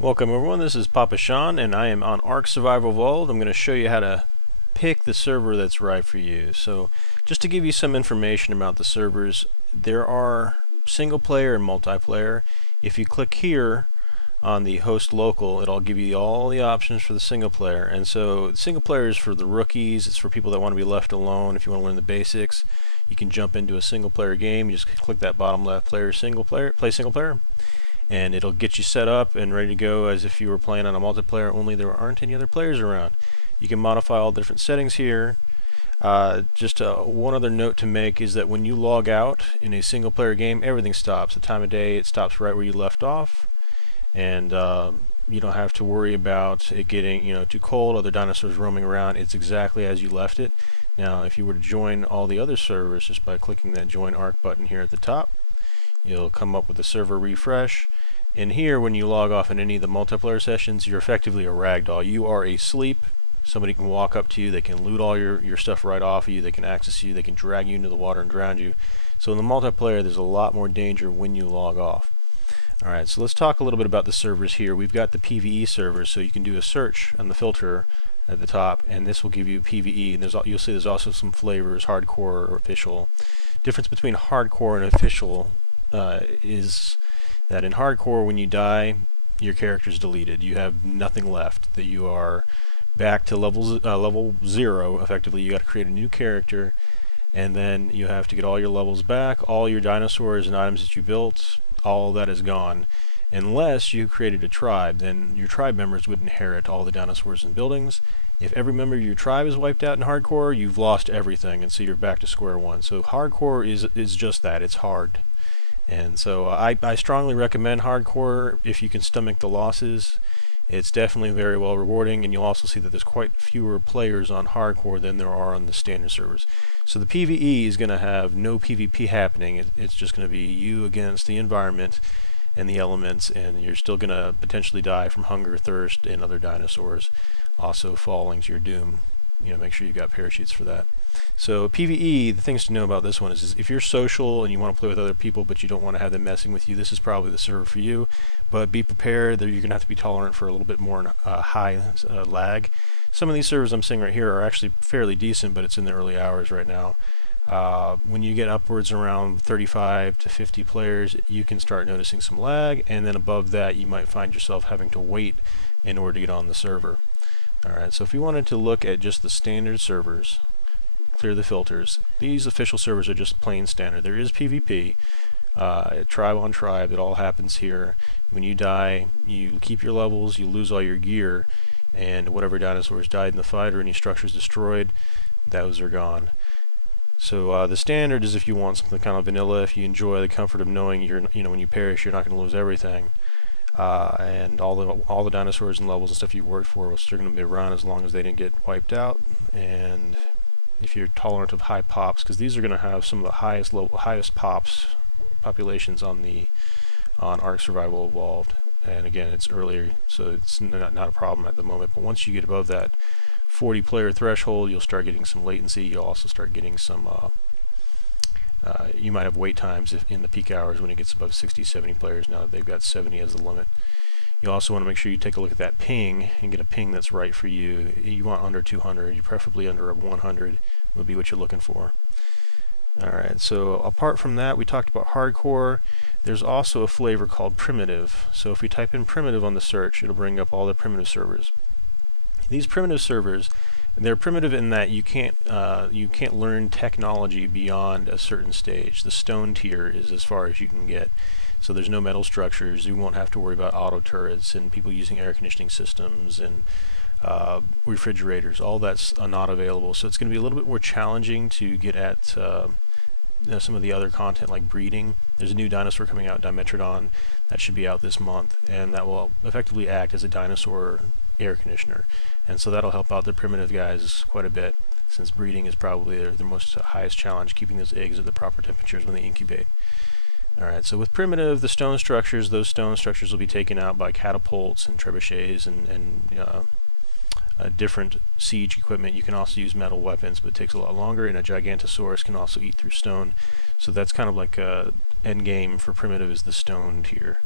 Welcome everyone, this is PapaSean and I am on ARK Survival Evolved. I'm going to show you how to pick the server that's right for you. So just to give you some information about the servers, there are single player and multiplayer. If you click here on the host local, it'll give you all the options for the single player. And so the single player is for the rookies, it's for people that want to be left alone. If you want to learn the basics, you can jump into a single player game. You just click that bottom left play single player, and it'll get you set up and ready to go as if you were playing on a multiplayer, only there aren't any other players around. You can modify all the different settings here. Just one other note to make is that when you log out in a single player game, everything stops. The time of day, it stops right where you left off, and you don't have to worry about it getting too cold, other dinosaurs roaming around. It's exactly as you left it. Now if you were to join all the other servers just by clicking that join ARK button here at the top, you'll come up with a server refresh. And here, when you log off in any of the multiplayer sessions, you're effectively a ragdoll. You are asleep. Somebody can walk up to you, they can loot all your stuff right off of you, they can access you, they can drag you into the water and drown you. So in the multiplayer, there's a lot more danger when you log off. Alright, so let's talk a little bit about the servers here. We've got the PvE servers, so you can do a search on the filter at the top, and this will give you PvE. And you'll see there's also some flavors, hardcore or official. Difference between hardcore and official is that in hardcore, when you die, your character's deleted. You have nothing left. That you are back to level 0. Effectively, you got to create a new character, and then you have to get all your levels back. All your dinosaurs and items that you built, all that is gone. Unless you created a tribe, then your tribe members would inherit all the dinosaurs and buildings. If every member of your tribe is wiped out in hardcore, you've lost everything, and so you're back to square one. So hardcore is just that. It's hard. And so I strongly recommend hardcore if you can stomach the losses. It's definitely very well rewarding, and you'll also see that there's quite fewer players on hardcore than there are on the standard servers. So the PvE is going to have no PvP happening. It's just going to be you against the environment and the elements, and you're still going to potentially die from hunger, thirst, and other dinosaurs also falling to your doom. Make sure you've got parachutes for that. So PvE, the things to know about this one is if you're social and you want to play with other people but you don't want to have them messing with you, this is probably the server for you. But be prepared that you're going to have to be tolerant for a little bit more high lag. Some of these servers I'm seeing right here are actually fairly decent, but it's in the early hours right now. When you get upwards around 35 to 50 players, you can start noticing some lag, and then above that you might find yourself having to wait in order to get on the server. Alright, so if you wanted to look at just the standard servers, clear the filters. These official servers are just plain standard. There is PvP, tribe on tribe. It all happens here. When you die, you keep your levels, you lose all your gear, and whatever dinosaurs died in the fight or any structures destroyed, those are gone. So the standard is if you want something kind of vanilla, if you enjoy the comfort of knowing when you perish, you're not going to lose everything. And all the dinosaurs and levels and stuff you worked for was still going to be around as long as they didn't get wiped out. And if you're tolerant of high pops, because these are going to have some of the highest populations on ARK Survival Evolved. And again, it's earlier, so it's not a problem at the moment. But once you get above that 40 player threshold, you'll start getting some latency. You'll also start getting some you might have wait times in the peak hours when it gets above 60-70 players. Now that they've got 70 as the limit. You also want to make sure you take a look at that ping and get a ping that's right for you. You want under 200, you preferably under 100 would be what you're looking for. Alright, so apart from that, we talked about hardcore. There's also a flavor called primitive. So if we type in primitive on the search, it'll bring up all the primitive servers. These primitive servers, they're primitive in that you can't learn technology beyond a certain stage. The stone tier is as far as you can get. So there's no metal structures. You won't have to worry about auto turrets and people using air conditioning systems and refrigerators. All that's not available. So it's going to be a little bit more challenging to get at some of the other content like breeding. There's a new dinosaur coming out, Dimetrodon, that should be out this month, and that will effectively act as a dinosaur air conditioner. And so that'll help out the primitive guys quite a bit, since breeding is probably the most highest challenge, keeping those eggs at the proper temperatures when they incubate. Alright, so with primitive, the stone structures, those stone structures will be taken out by catapults and trebuchets and different siege equipment. You can also use metal weapons, but it takes a lot longer, and a Gigantosaurus can also eat through stone. So that's kind of like end game for primitive is the stone tier.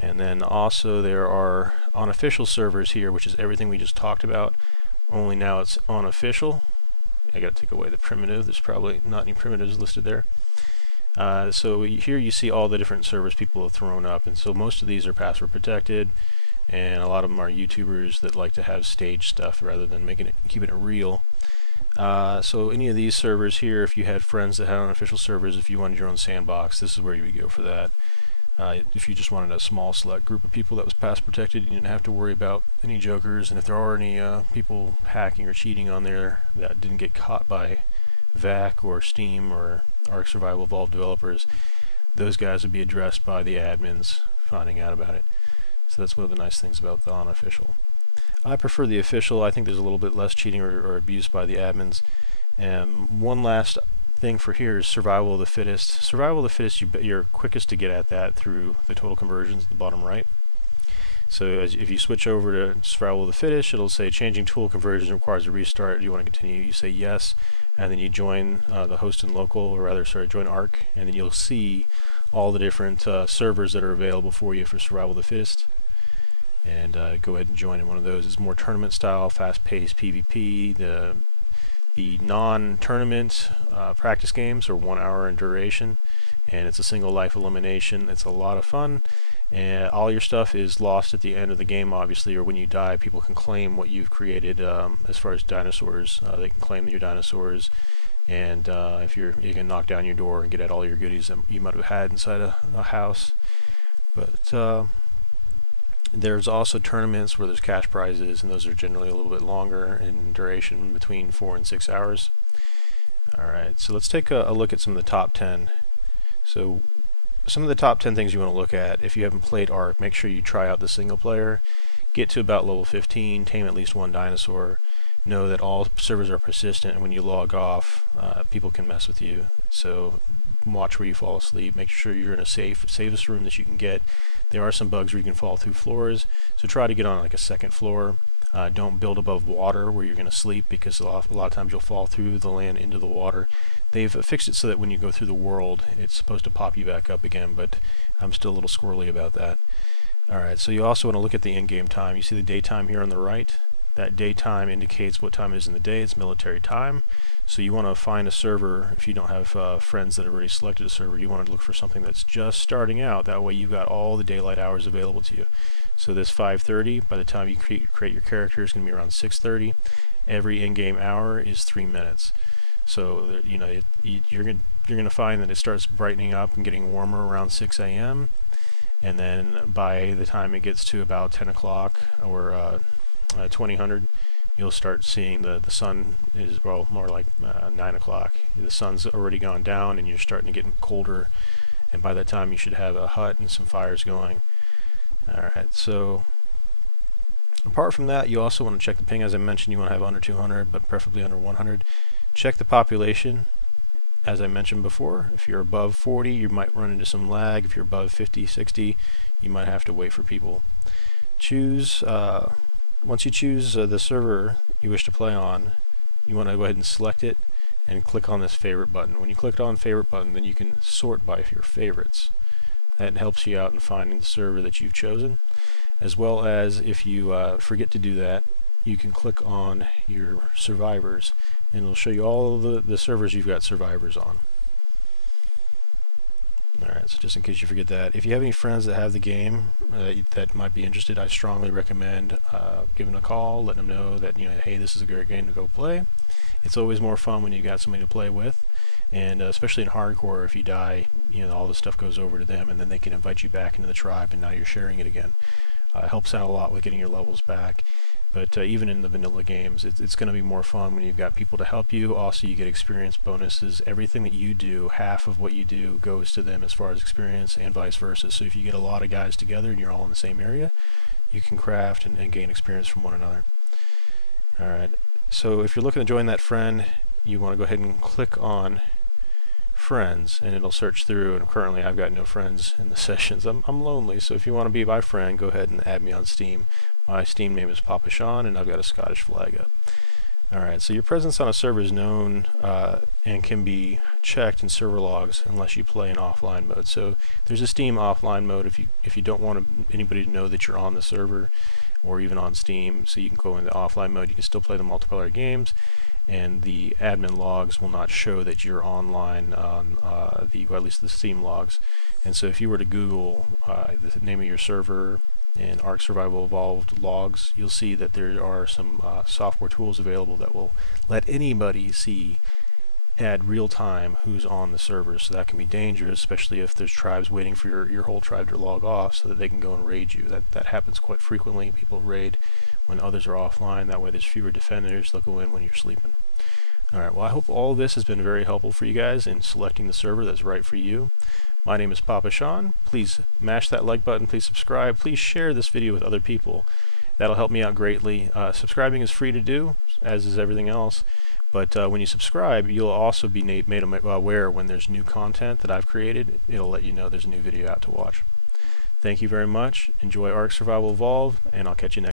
And then also there are unofficial servers here, which is everything we just talked about, only now it's unofficial. I gotta take away the primitive, there's probably not any primitives listed there. So here you see all the different servers people have thrown up, and so most of these are password protected, and a lot of them are YouTubers that like to have stage stuff rather than keeping it real. So any of these servers here, if you had friends that had unofficial servers, if you wanted your own sandbox, this is where you would go for that. If you just wanted a small select group of people that was password protected, you didn't have to worry about any jokers, and if there are any people hacking or cheating on there that didn't get caught by VAC or Steam or ARK Survival Evolved developers, those guys would be addressed by the admins finding out about it. So that's one of the nice things about the unofficial. I prefer the official. I think there's a little bit less cheating or abuse by the admins. One last thing for here is survival of the fittest. Survival of the fittest, you're quickest to get at that through the total conversions at the bottom right. So if you switch over to survival of the fittest, it'll say changing tool conversions requires a restart. Do you want to continue? You say yes, and then you join the host and local, or rather, sorry, join ARK, and then you'll see all the different servers that are available for you for survival of the fittest. And go ahead and join in one of those. It's more tournament style, fast-paced PvP. The non-tournament practice games are 1 hour in duration, and it's a single life elimination. It's a lot of fun, and all your stuff is lost at the end of the game, obviously, or when you die. People can claim what you've created. As far as dinosaurs, they can claim your dinosaurs, and if you can knock down your door and get at all your goodies that you might have had inside a house. But there's also tournaments where there's cash prizes, and those are generally a little bit longer in duration, between 4 and 6 hours. Alright, so let's take a look at some of the top 10. So some of the top 10 things you want to look at, if you haven't played ARK, make sure you try out the single player, get to about level 15, tame at least one dinosaur, know that all servers are persistent, and when you log off, people can mess with you. So watch where you fall asleep, make sure you're in a safest room that you can get. There are some bugs where you can fall through floors, so try to get on like a second floor. Don't build above water where you're going to sleep, because a lot of times you'll fall through the land into the water. They've fixed it so that when you go through the world, it's supposed to pop you back up again, but I'm still a little squirrely about that. Alright, so you also want to look at the in-game time. You see the daytime here on the right? That daytime indicates what time it is in the day. It's military time. So you want to find a server, if you don't have friends that have already selected a server, you want to look for something that's just starting out. That way you've got all the daylight hours available to you. So this 5:30, by the time you create your character, is going to be around 6:30. Every in-game hour is 3 minutes. So you know you're going to find that it starts brightening up and getting warmer around 6 a.m. and then by the time it gets to about 10 o'clock or 2000, you'll start seeing the sun is, well, more like 9 o'clock. The sun's already gone down and you're starting to get colder, and by that time you should have a hut and some fires going. Alright, so apart from that, you also want to check the ping. As I mentioned, you want to have under 200, but preferably under 100. Check the population. As I mentioned before, if you're above 40, you might run into some lag. If you're above 50, 60, you might have to wait for people. Once you choose the server you wish to play on, you want to go ahead and select it and click on this favorite button. When you click on favorite button, then you can sort by your favorites. That helps you out in finding the server that you've chosen, as well as if you forget to do that, you can click on your survivors and it'll show you all of the servers you've got survivors on. Alright, so just in case you forget that, if you have any friends that have the game that might be interested, I strongly recommend giving them a call, letting them know that, hey, this is a great game to go play. It's always more fun when you got somebody to play with, and especially in hardcore, if you die, all the stuff goes over to them, and then they can invite you back into the tribe, and now you're sharing it again. It helps out a lot with getting your levels back. But even in the vanilla games, it's going to be more fun when you've got people to help you. Also, you get experience bonuses. Everything that you do, half of what you do goes to them as far as experience, and vice versa. So if you get a lot of guys together and you're all in the same area, you can craft and gain experience from one another. Alright, so if you're looking to join that friend, you want to go ahead and click on friends, and it'll search through, and currently I've got no friends in the sessions. I'm lonely, so if you want to be my friend, go ahead and add me on Steam. My Steam name is PapaSean, and I've got a Scottish flag up. Alright, so your presence on a server is known and can be checked in server logs unless you play in offline mode. So there's a Steam offline mode if you don't want anybody to know that you're on the server, or even on Steam, so you can go into offline mode. You can still play the multiplayer games, and the admin logs will not show that you're online on at least the Steam logs. And so if you were to Google the name of your server and ARK Survival Evolved logs, you'll see that there are some software tools available that will let anybody see at real time who's on the server. So that can be dangerous, especially if there's tribes waiting for your whole tribe to log off so that they can go and raid you. That happens quite frequently. People raid when others are offline. That way there's fewer defenders. They'll go in when you're sleeping. Alright, well, I hope all this has been very helpful for you guys in selecting the server that's right for you. My name is PapaSean. Please mash that like button. Please subscribe. Please share this video with other people. That'll help me out greatly. Subscribing is free to do, as is everything else. But when you subscribe, you'll also be made aware when there's new content that I've created. It'll let you know there's a new video out to watch. Thank you very much. Enjoy ARK Survival Evolved, and I'll catch you next time.